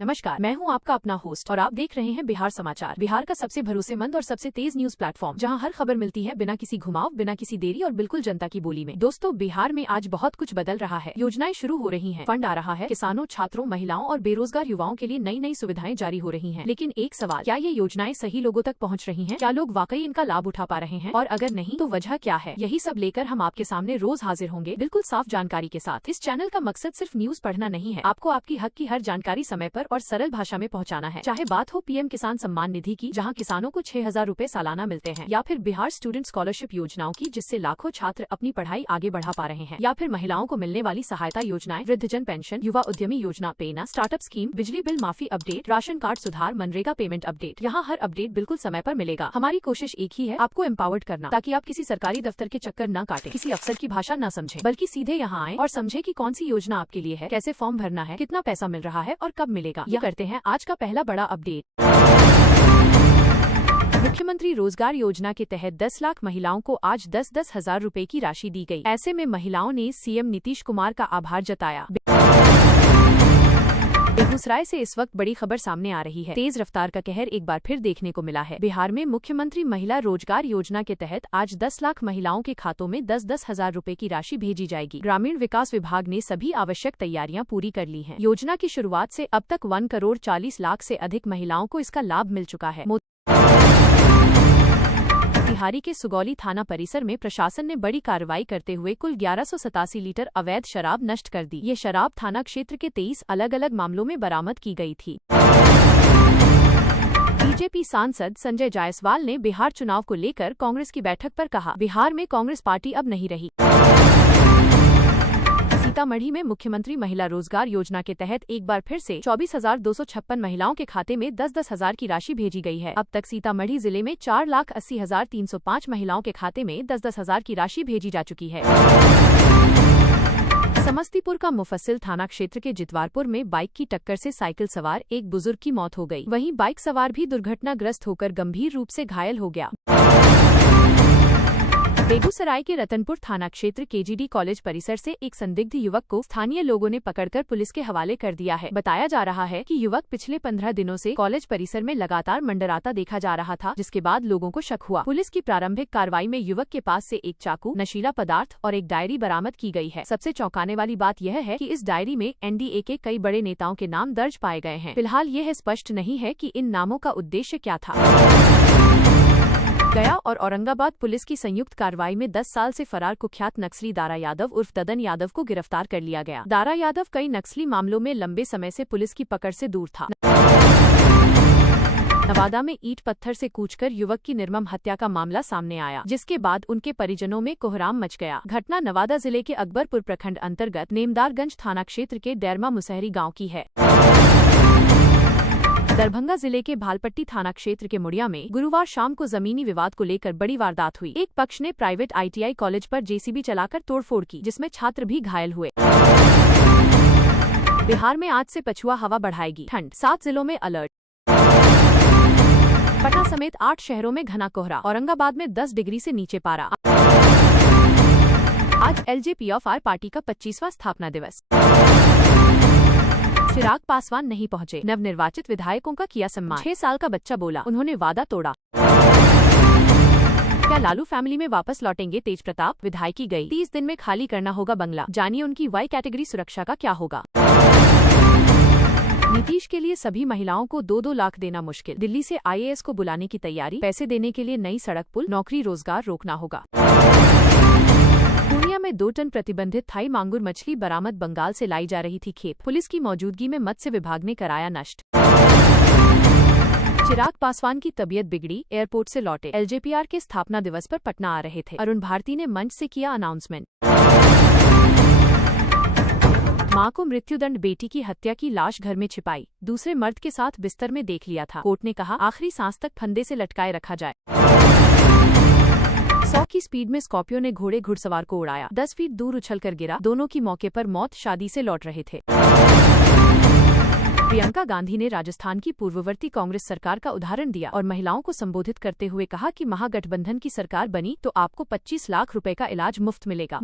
नमस्कार, मैं हूं आपका अपना होस्ट और आप देख रहे हैं बिहार समाचार। बिहार का सबसे भरोसेमंद और सबसे तेज न्यूज प्लेटफॉर्म, जहां हर खबर मिलती है बिना किसी घुमाव, बिना किसी देरी और बिल्कुल जनता की बोली में। दोस्तों, बिहार में आज बहुत कुछ बदल रहा है। योजनाएं शुरू हो रही हैं, फंड आ रहा है, किसानों, छात्रों, महिलाओं और बेरोजगार युवाओं के लिए नई नई सुविधाएं जारी हो रही है। लेकिन एक सवाल, क्या ये योजनाएं सही लोगों तक पहुँच रही है? क्या लोग वाकई इनका लाभ उठा पा रहे हैं? और अगर नहीं तो वजह क्या है? यही सब लेकर हम आपके सामने रोज हाजिर होंगे, बिल्कुल साफ जानकारी के साथ। इस चैनल का मकसद सिर्फ न्यूज पढ़ना नहीं है, आपको आपकी हक की हर जानकारी समय पर और सरल भाषा में पहुंचाना है। चाहे बात हो पीएम किसान सम्मान निधि की, जहां किसानों को 6,000 रूपए सालाना मिलते हैं, या फिर बिहार स्टूडेंट स्कॉलरशिप योजनाओं की, जिससे लाखों छात्र अपनी पढ़ाई आगे बढ़ा पा रहे हैं, या फिर महिलाओं को मिलने वाली सहायता योजनाएं, वृद्धजन पेंशन, युवा उद्यमी योजना, पेना, स्टार्टअप स्कीम, बिजली बिल माफी अपडेट, राशन कार्ड सुधार, मनरेगा पेमेंट अपडेट। यहाँ हर अपडेट बिल्कुल समय पर मिलेगा। हमारी कोशिश एक ही है, आपको एम्पावर्ड करना, ताकि आप किसी सरकारी दफ्तर के चक्कर न काटे, किसी अफसर की भाषा न समझे, बल्कि सीधे यहाँ आए और समझे कि कौन सी योजना आपके लिए है, कैसे फॉर्म भरना है, कितना पैसा मिल रहा है और कब मिलेगा। यह करते हैं आज का पहला बड़ा अपडेट। मुख्यमंत्री रोजगार योजना के तहत 10 लाख महिलाओं को आज 10-10 हजार रूपए की राशि दी गई। ऐसे में महिलाओं ने सीएम नीतीश कुमार का आभार जताया। बेगूसराय से इस वक्त बड़ी खबर सामने आ रही है। तेज रफ्तार का कहर एक बार फिर देखने को मिला है। बिहार में मुख्यमंत्री महिला रोजगार योजना के तहत आज 10 लाख महिलाओं के खातों में 10-10 हजार रूपए की राशि भेजी जाएगी। ग्रामीण विकास विभाग ने सभी आवश्यक तैयारियां पूरी कर ली हैं। योजना की शुरुआत से अब तक 1 करोड़ 40 लाख से अधिक महिलाओं को इसका लाभ मिल चुका है। बिहारी के सुगौली थाना परिसर में प्रशासन ने बड़ी कार्रवाई करते हुए कुल 1187 लीटर अवैध शराब नष्ट कर दी। ये शराब थाना क्षेत्र के 23 अलग अलग मामलों में बरामद की गई थी। बीजेपी सांसद संजय जायसवाल ने बिहार चुनाव को लेकर कांग्रेस की बैठक पर कहा, बिहार में कांग्रेस पार्टी अब नहीं रही। सीतामढ़ी में मुख्यमंत्री महिला रोजगार योजना के तहत एक बार फिर से 24,256 महिलाओं के खाते में 10-10 हजार की राशि भेजी गई है। अब तक सीतामढ़ी जिले में 4,80,305 महिलाओं के खाते में 10-10 हजार की राशि भेजी जा चुकी है। समस्तीपुर का मुफस्सिल थाना क्षेत्र के जितवारपुर में बाइक की टक्कर से साइकिल सवार एक बुजुर्ग की मौत हो गई। वहीं बाइक सवार भी दुर्घटनाग्रस्त होकर गंभीर रूप से घायल हो गया। बेगूसराय के रतनपुर थाना क्षेत्र केजीडी कॉलेज परिसर से एक संदिग्ध युवक को स्थानीय लोगों ने पकड़कर पुलिस के हवाले कर दिया है। बताया जा रहा है कि युवक पिछले 15 दिनों से कॉलेज परिसर में लगातार मंडराता देखा जा रहा था, जिसके बाद लोगों को शक हुआ। पुलिस की प्रारंभिक कार्रवाई में युवक के पास से एक चाकू, नशीला पदार्थ और एक डायरी बरामद की गई है। सबसे चौंकाने वाली बात यह है कि इस डायरी में एनडीए के कई बड़े नेताओं के नाम दर्ज पाए गए हैं। फिलहाल यह स्पष्ट नहीं है कि इन नामों का उद्देश्य क्या था। गया और औरंगाबाद पुलिस की संयुक्त कार्रवाई में 10 साल से फरार कुख्यात नक्सली दारा यादव उर्फ ददन यादव को गिरफ्तार कर लिया गया। दारा यादव कई नक्सली मामलों में लंबे समय से पुलिस की पकड़ से दूर था। नवादा में ईंट पत्थर से कूचकर युवक की निर्मम हत्या का मामला सामने आया, जिसके बाद उनके परिजनों में कोहराम मच गया। घटना नवादा जिले के अकबरपुर प्रखंड अंतर्गत नेमदारगंज थाना क्षेत्र के डेरमा मुसहरी गाँव की है। दरभंगा जिले के भालपट्टी थाना क्षेत्र के मुड़िया में गुरुवार शाम को जमीनी विवाद को लेकर बड़ी वारदात हुई। एक पक्ष ने प्राइवेट आईटीआई कॉलेज पर जेसीबी चलाकर तोड़फोड़ की, जिसमें छात्र भी घायल हुए। बिहार में आज से पछुआ हवा बढ़ाएगी ठंड, 7 जिलों में अलर्ट। पटना समेत 8 शहरों में घना कोहरा, औरंगाबाद में 10 डिग्री से नीचे पारा। आज एलजेपीएफ पार्टी का 25वां स्थापना दिवस। चिराग पासवान नहीं पहुंचे, नवनिर्वाचित विधायकों का किया सम्मान। 6 साल का बच्चा बोला, उन्होंने वादा तोड़ा। क्या लालू फैमिली में वापस लौटेंगे तेज प्रताप? विधायकी गई, 30 दिन में खाली करना होगा बंगला। जानिए उनकी वाई कैटेगरी सुरक्षा का क्या होगा। नीतीश के लिए सभी महिलाओं को 2-2 लाख देना मुश्किल, दिल्ली से आईएएस को बुलाने की तैयारी। पैसे देने के लिए नई सड़क पुल, नौकरी रोजगार रोकना होगा। पूर्णिया में 2 टन प्रतिबंधित थाई मांगुर मछली बरामद, बंगाल से लाई जा रही थी खेप। पुलिस की मौजूदगी में मत्स्य विभाग ने कराया नष्ट। चिराग पासवान की तबीयत बिगड़ी, एयरपोर्ट से लौटे। एलजेपीआर के स्थापना दिवस पर पटना आ रहे थे। अरुण भारती ने मंच से किया अनाउंसमेंट। मां को मृत्युदंड, बेटी की हत्या की लाश घर में छिपाई, दूसरे मर्द के साथ बिस्तर में देख लिया था। कोर्ट ने कहा आखिरी सांस तक फंदे से लटकाए रखा जाए। 100 की स्पीड में स्कॉर्पियो ने घोड़े घुड़सवार को उड़ाया, 10 फीट दूर उछलकर गिरा। दोनों की मौके पर मौत, शादी से लौट रहे थे। प्रियंका गांधी ने राजस्थान की पूर्ववर्ती कांग्रेस सरकार का उदाहरण दिया और महिलाओं को संबोधित करते हुए कहा कि महागठबंधन की सरकार बनी तो आपको 25 लाख रुपए का इलाज मुफ्त मिलेगा।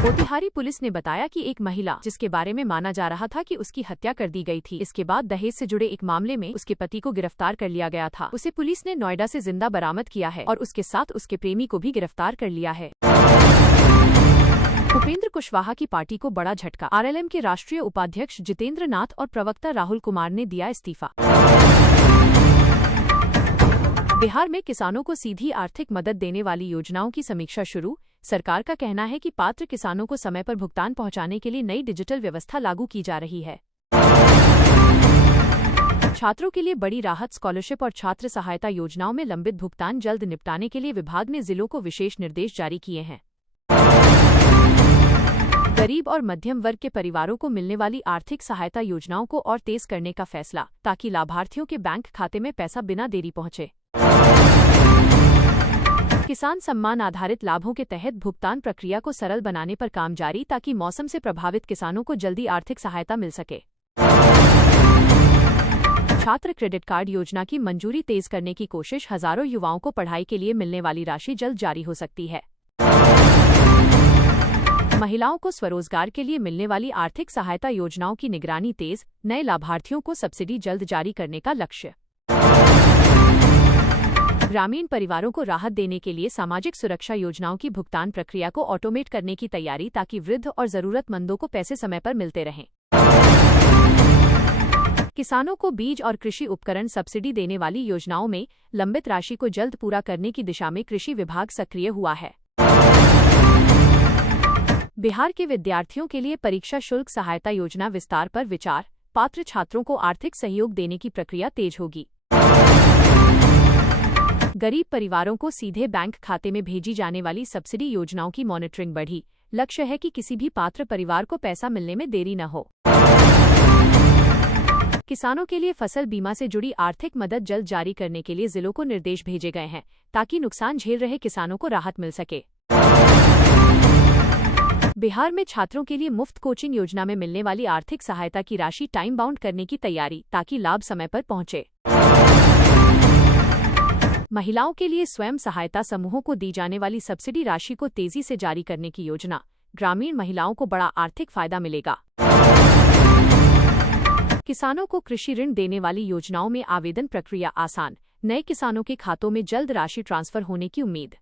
मोतिहारी पुलिस ने बताया कि एक महिला जिसके बारे में माना जा रहा था कि उसकी हत्या कर दी गई थी, इसके बाद दहेज से जुड़े एक मामले में उसके पति को गिरफ्तार कर लिया गया था। उसे पुलिस ने नोएडा से जिंदा बरामद किया है और उसके साथ उसके प्रेमी को भी गिरफ्तार कर लिया है। उपेंद्र कुशवाहा की पार्टी को बड़ा झटका। आरएलएम के राष्ट्रीय उपाध्यक्ष जितेंद्र नाथ और प्रवक्ता राहुल कुमार ने दिया इस्तीफा। बिहार में किसानों को सीधी आर्थिक मदद देने वाली योजनाओं की समीक्षा शुरू। सरकार का कहना है कि पात्र किसानों को समय पर भुगतान पहुंचाने के लिए नई डिजिटल व्यवस्था लागू की जा रही है। छात्रों के लिए बड़ी राहत। स्कॉलरशिप और छात्र सहायता योजनाओं में लंबित भुगतान जल्द निपटाने के लिए विभाग ने जिलों को विशेष निर्देश जारी किए हैं। गरीब और मध्यम वर्ग के परिवारों को मिलने वाली आर्थिक सहायता योजनाओं को और तेज करने का फैसला, ताकि लाभार्थियों के बैंक खाते में पैसा बिना देरी पहुंचे। किसान सम्मान आधारित लाभों के तहत भुगतान प्रक्रिया को सरल बनाने पर काम जारी, ताकि मौसम से प्रभावित किसानों को जल्दी आर्थिक सहायता मिल सके। छात्र क्रेडिट कार्ड योजना की मंजूरी तेज करने की कोशिश। हजारों युवाओं को पढ़ाई के लिए मिलने वाली राशि जल्द जारी हो सकती है। महिलाओं को स्वरोजगार के लिए मिलने वाली आर्थिक सहायता योजनाओं की निगरानी तेज। नए लाभार्थियों को सब्सिडी जल्द जारी करने का लक्ष्य। ग्रामीण परिवारों को राहत देने के लिए सामाजिक सुरक्षा योजनाओं की भुगतान प्रक्रिया को ऑटोमेट करने की तैयारी, ताकि वृद्ध और जरूरतमंदों को पैसे समय पर मिलते रहें। किसानों को बीज और कृषि उपकरण सब्सिडी देने वाली योजनाओं में लंबित राशि को जल्द पूरा करने की दिशा में कृषि विभाग सक्रिय हुआ है। बिहार के विद्यार्थियों के लिए परीक्षा शुल्क सहायता योजना विस्तार पर विचार। पात्र छात्रों को आर्थिक सहयोग देने की प्रक्रिया तेज होगी। गरीब परिवारों को सीधे बैंक खाते में भेजी जाने वाली सब्सिडी योजनाओं की मॉनिटरिंग बढ़ी। लक्ष्य है कि किसी भी पात्र परिवार को पैसा मिलने में देरी न हो। किसानों के लिए फसल बीमा से जुड़ी आर्थिक मदद जल्द जारी करने के लिए जिलों को निर्देश भेजे गए हैं, ताकि नुकसान झेल रहे किसानों को राहत मिल सके। बिहार में छात्रों के लिए मुफ्त कोचिंग योजना में मिलने वाली आर्थिक सहायता की राशि टाइम बाउंड करने की तैयारी, ताकि लाभ समय पर पहुंचे। महिलाओं के लिए स्वयं सहायता समूहों को दी जाने वाली सब्सिडी राशि को तेजी से जारी करने की योजना। ग्रामीण महिलाओं को बड़ा आर्थिक फायदा मिलेगा। किसानों को कृषि ऋण देने वाली योजनाओं में आवेदन प्रक्रिया आसान। नए किसानों के खातों में जल्द राशि ट्रांसफर होने की उम्मीद।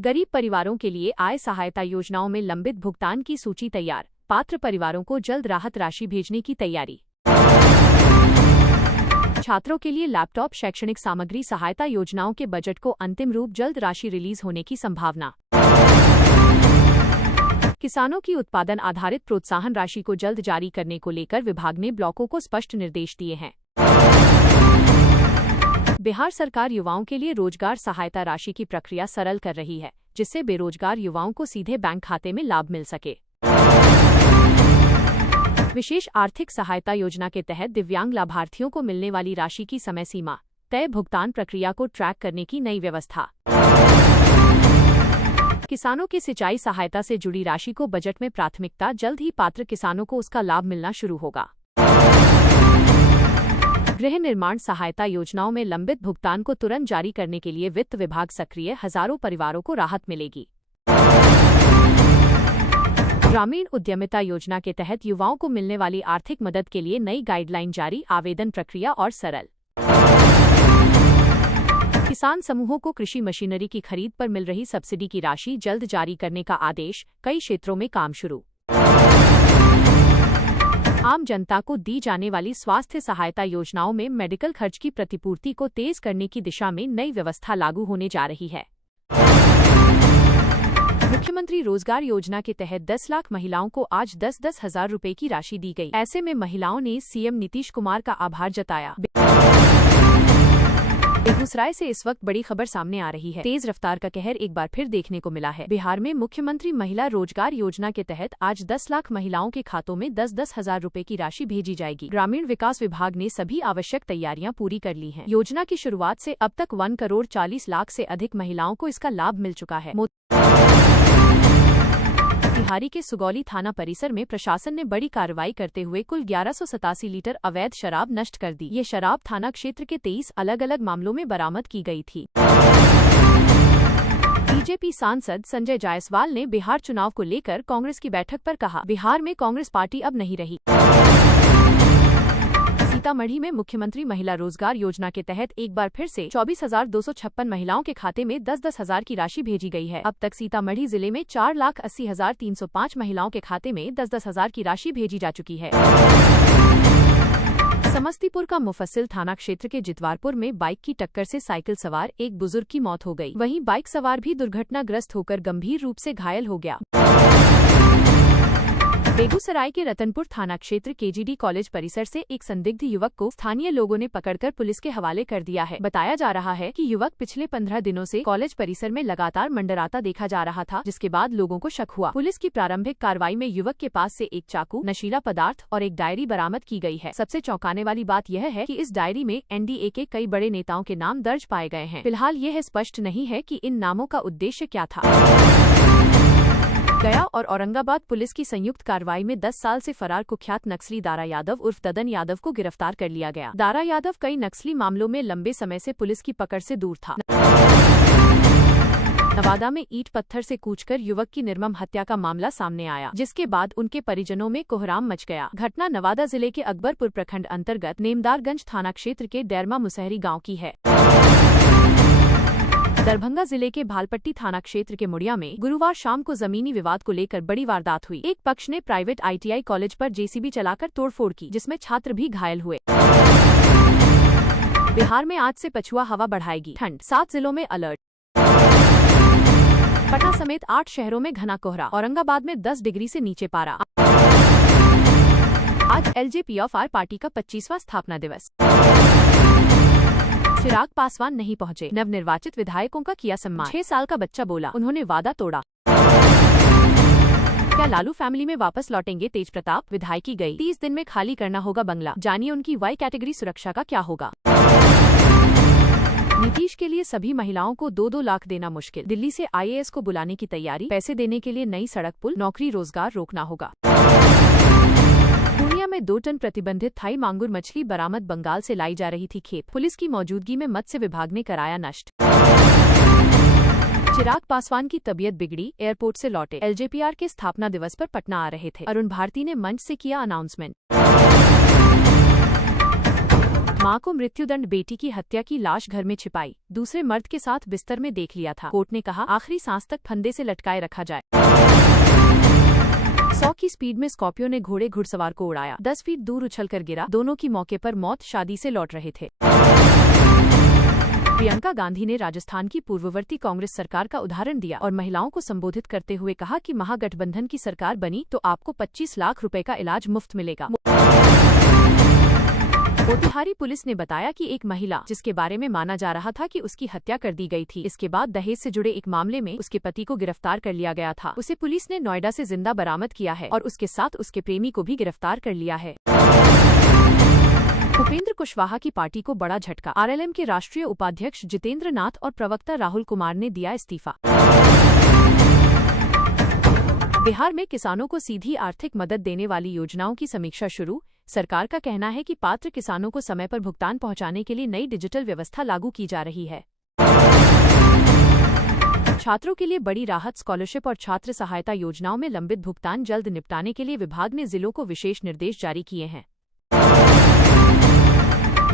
गरीब परिवारों के लिए आय सहायता योजनाओं में लंबित भुगतान की सूची तैयार। पात्र परिवारों को जल्द राहत राशि भेजने की तैयारी। छात्रों के लिए लैपटॉप शैक्षणिक सामग्री सहायता योजनाओं के बजट को अंतिम रूप। जल्द राशि रिलीज होने की संभावना। किसानों की उत्पादन आधारित प्रोत्साहन राशि को जल्द जारी करने को लेकर विभाग ने ब्लॉकों को स्पष्ट निर्देश दिए हैं। बिहार सरकार युवाओं के लिए रोजगार सहायता राशि की प्रक्रिया सरल कर रही है, जिससे बेरोजगार युवाओं को सीधे बैंक खाते में लाभ मिल सके। विशेष आर्थिक सहायता योजना के तहत दिव्यांग लाभार्थियों को मिलने वाली राशि की समय सीमा तय। भुगतान प्रक्रिया को ट्रैक करने की नई व्यवस्था। किसानों की सिंचाई सहायता से जुड़ी राशि को बजट में प्राथमिकता। जल्द ही पात्र किसानों को उसका लाभ मिलना शुरू होगा। गृह निर्माण सहायता योजनाओं में लंबित भुगतान को तुरंत जारी करने के लिए वित्त विभाग सक्रिय। हजारों परिवारों को राहत मिलेगी। ग्रामीण उद्यमिता योजना के तहत युवाओं को मिलने वाली आर्थिक मदद के लिए नई गाइडलाइन जारी। आवेदन प्रक्रिया और सरल। किसान समूहों को कृषि मशीनरी की खरीद पर मिल रही सब्सिडी की राशि जल्द जारी करने का आदेश। कई क्षेत्रों में काम शुरू। आम जनता को दी जाने वाली स्वास्थ्य सहायता योजनाओं में मेडिकल खर्च की प्रतिपूर्ति को तेज करने की दिशा में नई व्यवस्था लागू होने जा रही है। मुख्यमंत्री रोजगार योजना के तहत 10 लाख महिलाओं को आज 10-10 हजार रुपए की राशि दी गई। ऐसे में महिलाओं ने सीएम नीतीश कुमार का आभार जताया। बेगूसराय से इस वक्त बड़ी खबर सामने आ रही है। तेज रफ्तार का कहर एक बार फिर देखने को मिला है। बिहार में मुख्यमंत्री महिला रोजगार योजना के तहत आज 10 लाख महिलाओं के खातों में 10-10 हजार रुपए की राशि भेजी जाएगी। ग्रामीण विकास विभाग ने सभी आवश्यक तैयारियां पूरी कर ली हैं। योजना की शुरुआत से अब तक 1 करोड़ 40 लाख से अधिक महिलाओं को इसका लाभ मिल चुका है। मोतिहारी के सुगौली थाना परिसर में प्रशासन ने बड़ी कार्रवाई करते हुए कुल 1187 लीटर अवैध शराब नष्ट कर दी। ये शराब थाना क्षेत्र के 23 अलग अलग मामलों में बरामद की गई थी। बीजेपी सांसद संजय जायसवाल ने बिहार चुनाव को लेकर कांग्रेस की बैठक पर कहा, बिहार में कांग्रेस पार्टी अब नहीं रही। सीतामढ़ी में मुख्यमंत्री महिला रोजगार योजना के तहत एक बार फिर से 24,256 महिलाओं के खाते में 10-10 हजार की राशि भेजी गई है। अब तक सीतामढ़ी जिले में 4,80,305 महिलाओं के खाते में 10-10 हजार की राशि भेजी जा चुकी है। समस्तीपुर का मुफस्सिल थाना क्षेत्र के जितवारपुर में बाइक की टक्कर से साइकिल सवार एक बुजुर्ग की मौत हो गई। वहीं बाइक सवार भी दुर्घटनाग्रस्त होकर गंभीर रूप से घायल हो गया। बेगूसराय के रतनपुर थाना क्षेत्र केजीडी कॉलेज परिसर से एक संदिग्ध युवक को स्थानीय लोगों ने पकड़कर पुलिस के हवाले कर दिया है। बताया जा रहा है कि युवक पिछले 15 दिनों से कॉलेज परिसर में लगातार मंडराता देखा जा रहा था, जिसके बाद लोगों को शक हुआ। पुलिस की प्रारंभिक कार्रवाई में युवक के पास से एक चाकू, नशीला पदार्थ और एक डायरी बरामद की गई है। सबसे चौंकाने वाली बात यह है कि इस डायरी में एनडीए के कई बड़े नेताओं के नाम दर्ज पाए गए हैं। फिलहाल यह स्पष्ट नहीं है कि इन नामों का उद्देश्य क्या था। गया और औरंगाबाद पुलिस की संयुक्त कार्रवाई में 10 साल से फरार कुख्यात नक्सली दारा यादव उर्फ ददन यादव को गिरफ्तार कर लिया गया। दारा यादव कई नक्सली मामलों में लंबे समय से पुलिस की पकड़ से दूर था। नवादा में ईंट पत्थर से कूचकर युवक की निर्मम हत्या का मामला सामने आया, जिसके बाद उनके परिजनों में कोहराम मच गया। घटना नवादा जिले के अकबरपुर प्रखंड अंतर्गत नेमदारगंज थाना क्षेत्र के डेरमा मुसहरी गाँव की है। दरभंगा जिले के भालपट्टी थाना क्षेत्र के मुड़िया में गुरुवार शाम को जमीनी विवाद को लेकर बड़ी वारदात हुई। एक पक्ष ने प्राइवेट आईटीआई कॉलेज पर जेसीबी चलाकर तोड़फोड़ की, जिसमें छात्र भी घायल हुए। बिहार में आज से पछुआ हवा बढ़ाएगी ठंड, 7 जिलों में अलर्ट। पटना समेत 8 शहरों में घना कोहरा, औरंगाबाद में 10 डिग्री से नीचे पारा। आज एलजेपीएफ पार्टी का 25वां स्थापना दिवस। चिराग पासवान नहीं पहुंचे, नवनिर्वाचित विधायकों का किया सम्मान। 6 साल का बच्चा बोला, उन्होंने वादा तोड़ा। क्या लालू फैमिली में वापस लौटेंगे तेज प्रताप? विधायकी गई, 30 दिन में खाली करना होगा बंगला। जानिए उनकी वाई कैटेगरी सुरक्षा का क्या होगा। नीतीश के लिए सभी महिलाओं को 2-2 लाख देना मुश्किल, दिल्ली से आईएएस को बुलाने की तैयारी। पैसे देने के लिए नई सड़क पुल, नौकरी रोजगार रोकना होगा। पूर्णिया में 2 टन प्रतिबंधित थाई मांगुर मछली बरामद, बंगाल से लाई जा रही थी खेप। पुलिस की मौजूदगी में मत्स्य विभाग ने कराया नष्ट। चिराग पासवान की तबीयत बिगड़ी, एयरपोर्ट से लौटे। एलजेपीआर के स्थापना दिवस पर पटना आ रहे थे। अरुण भारती ने मंच से किया अनाउंसमेंट। मां को मृत्युदंड, बेटी की हत्या की लाश घर में छिपाई, दूसरे मर्द के साथ बिस्तर में देख लिया था। कोर्ट ने कहा आखिरी सांस तक फंदे से लटकाए रखा जाए। 100 की स्पीड में स्कॉर्पियो ने घुड़सवार को उड़ाया, 10 फीट दूर उछलकर गिरा। दोनों की मौके पर मौत, शादी से लौट रहे थे। प्रियंका गांधी ने राजस्थान की पूर्ववर्ती कांग्रेस सरकार का उदाहरण दिया और महिलाओं को संबोधित करते हुए कहा कि महागठबंधन की सरकार बनी तो आपको 25 लाख रुपए का इलाज मुफ्त मिलेगा। मोतिहारी पुलिस ने बताया कि एक महिला, जिसके बारे में माना जा रहा था कि उसकी हत्या कर दी गई थी, इसके बाद दहेज से जुड़े एक मामले में उसके पति को गिरफ्तार कर लिया गया था। उसे पुलिस ने नोएडा से जिंदा बरामद किया है और उसके साथ उसके प्रेमी को भी गिरफ्तार कर लिया है। उपेंद्र कुशवाहा की पार्टी को बड़ा झटका, आरएलएम के राष्ट्रीय उपाध्यक्ष जितेंद्र नाथ और प्रवक्ता राहुल कुमार ने दिया इस्तीफा। बिहार में किसानों को सीधी आर्थिक मदद देने वाली योजनाओं की समीक्षा शुरू। सरकार का कहना है कि पात्र किसानों को समय पर भुगतान पहुंचाने के लिए नई डिजिटल व्यवस्था लागू की जा रही है। छात्रों के लिए बड़ी राहत, स्कॉलरशिप और छात्र सहायता योजनाओं में लंबित भुगतान जल्द निपटाने के लिए विभाग ने जिलों को विशेष निर्देश जारी किए हैं।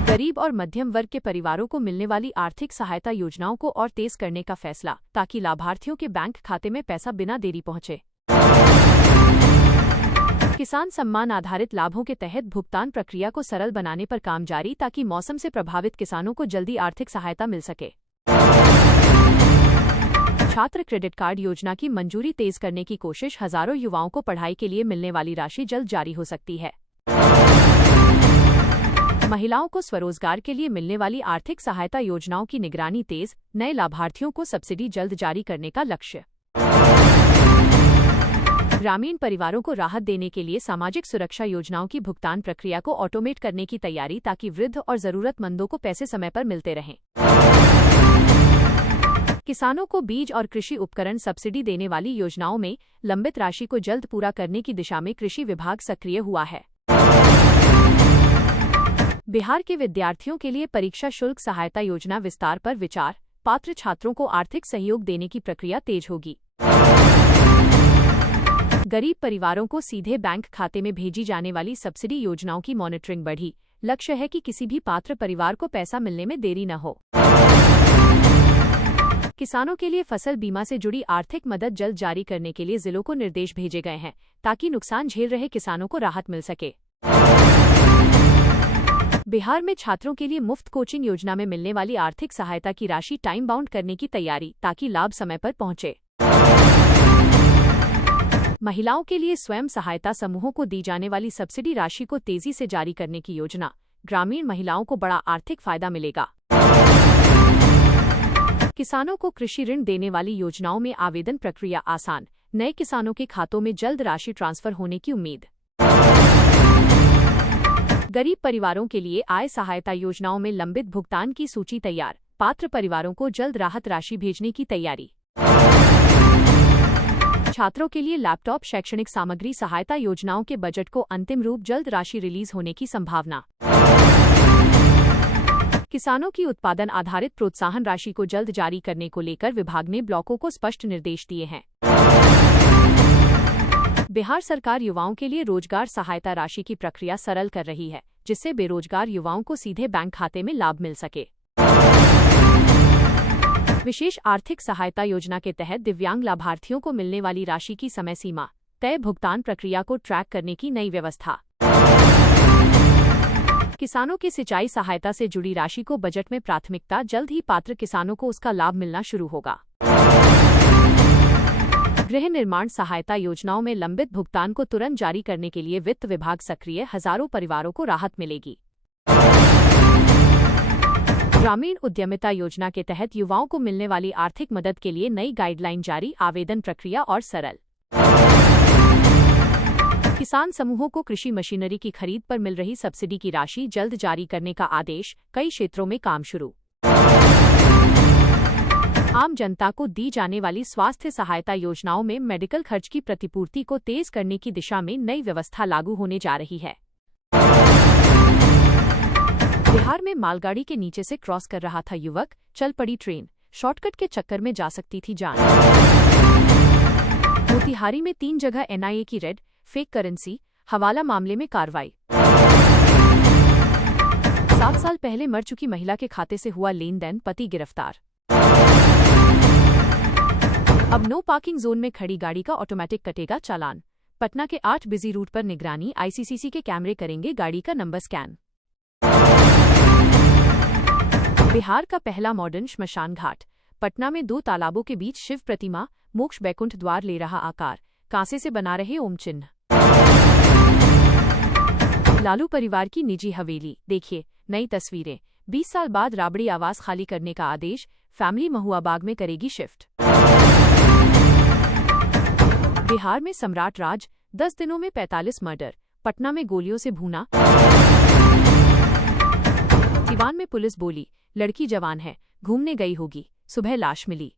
गरीब और मध्यम वर्ग के परिवारों को मिलने वाली आर्थिक सहायता योजनाओं को और तेज करने का फैसला, ताकि लाभार्थियों के बैंक खाते में पैसा बिना देरी पहुंचे। किसान सम्मान आधारित लाभों के तहत भुगतान प्रक्रिया को सरल बनाने पर काम जारी, ताकि मौसम से प्रभावित किसानों को जल्दी आर्थिक सहायता मिल सके। छात्र क्रेडिट कार्ड योजना की मंजूरी तेज करने की कोशिश, हजारों युवाओं को पढ़ाई के लिए मिलने वाली राशि जल्द जारी हो सकती है। महिलाओं को स्वरोजगार के लिए मिलने वाली आर्थिक सहायता योजनाओं की निगरानी तेज, नए लाभार्थियों को सब्सिडी जल्द जारी करने का लक्ष्य। ग्रामीण परिवारों को राहत देने के लिए सामाजिक सुरक्षा योजनाओं की भुगतान प्रक्रिया को ऑटोमेट करने की तैयारी, ताकि वृद्ध और जरूरतमंदों को पैसे समय पर मिलते रहें। किसानों को बीज और कृषि उपकरण सब्सिडी देने वाली योजनाओं में लंबित राशि को जल्द पूरा करने की दिशा में कृषि विभाग सक्रिय हुआ है। बिहार के विद्यार्थियों के लिए परीक्षा शुल्क सहायता योजना विस्तार पर विचार, पात्र छात्रों को आर्थिक सहयोग देने की प्रक्रिया तेज होगी। गरीब परिवारों को सीधे बैंक खाते में भेजी जाने वाली सब्सिडी योजनाओं की मॉनिटरिंग बढ़ी। लक्ष्य है कि किसी भी पात्र परिवार को पैसा मिलने में देरी न हो। किसानों के लिए फसल बीमा से जुड़ी आर्थिक मदद जल्द जारी करने के लिए जिलों को निर्देश भेजे गए हैं, ताकि नुकसान झेल रहे किसानों को राहत मिल सके। बिहार में छात्रों के लिए मुफ्त कोचिंग योजना में मिलने वाली आर्थिक सहायता की राशि टाइम बाउंड करने की तैयारी, ताकि लाभ समय पर पहुंचे। महिलाओं के लिए स्वयं सहायता समूहों को दी जाने वाली सब्सिडी राशि को तेजी से जारी करने की योजना। ग्रामीण महिलाओं को बड़ा आर्थिक फायदा मिलेगा। किसानों को कृषि ऋण देने वाली योजनाओं में आवेदन प्रक्रिया आसान। नए किसानों के खातों में जल्द राशि ट्रांसफर होने की उम्मीद। गरीब परिवारों के लिए आय सहायता योजनाओं में लंबित भुगतान की सूची तैयार। पात्र परिवारों को जल्द राहत राशि भेजने की तैयारी। छात्रों के लिए लैपटॉप शैक्षणिक सामग्री सहायता योजनाओं के बजट को अंतिम रूप, जल्द राशि रिलीज होने की संभावना। किसानों की उत्पादन आधारित प्रोत्साहन राशि को जल्द जारी करने को लेकर विभाग ने ब्लॉकों को स्पष्ट निर्देश दिए हैं। बिहार सरकार युवाओं के लिए रोजगार सहायता राशि की प्रक्रिया सरल कर रही है, जिससे बेरोजगार युवाओं को सीधे बैंक खाते में लाभ मिल सके। विशेष आर्थिक सहायता योजना के तहत दिव्यांग लाभार्थियों को मिलने वाली राशि की समय सीमा तय, भुगतान प्रक्रिया को ट्रैक करने की नई व्यवस्था। किसानों की सिंचाई सहायता से जुड़ी राशि को बजट में प्राथमिकता, जल्द ही पात्र किसानों को उसका लाभ मिलना शुरू होगा। गृह निर्माण सहायता योजनाओं में लंबित भुगतान को तुरंत जारी करने के लिए वित्त विभाग सक्रिय, हजारों परिवारों को राहत मिलेगी। ग्रामीण उद्यमिता योजना के तहत युवाओं को मिलने वाली आर्थिक मदद के लिए नई गाइडलाइन जारी, आवेदन प्रक्रिया और सरल। किसान समूहों को कृषि मशीनरी की खरीद पर मिल रही सब्सिडी की राशि जल्द जारी करने का आदेश। कई क्षेत्रों में काम शुरू। आम जनता को दी जाने वाली स्वास्थ्य सहायता योजनाओं में मेडिकल खर्च की प्रतिपूर्ति को तेज करने की दिशा में नई व्यवस्था लागू होने जा रही है। बिहार में मालगाड़ी के नीचे से क्रॉस कर रहा था युवक, चल पड़ी ट्रेन, शॉर्टकट के चक्कर में जा सकती थी जान। मोतिहारी में 3 जगह एनआईए की रेड, फेक करेंसी, हवाला मामले में कार्रवाई। 7 साल पहले मर चुकी महिला के खाते से हुआ लेन देन, पति गिरफ्तार। अब नो पार्किंग जोन में खड़ी गाड़ी का ऑटोमेटिक कटेगा चालान। पटना के 8 बिजी रूट पर निगरानी, आईसीसीसी के कैमरे करेंगे गाड़ी का नंबर स्कैन। बिहार का पहला मॉडर्न श्मशान घाट। पटना में 2 तालाबों के बीच शिव प्रतिमा, मोक्ष बैकुंठ द्वार ले रहा आकार, कांसे से बना रहे ओम चिन्ह। लालू परिवार की निजी हवेली, देखिए नई तस्वीरें। 20 साल बाद राबड़ी आवास खाली करने का आदेश, फैमिली महुआबाग में करेगी शिफ्ट। बिहार में सम्राट राज, 10 दिनों में 45 मर्डर, पटना में गोलियों से भूना। सिवान में पुलिस बोली, लड़की जवान है, घूमने गई होगी, सुबह लाश मिली।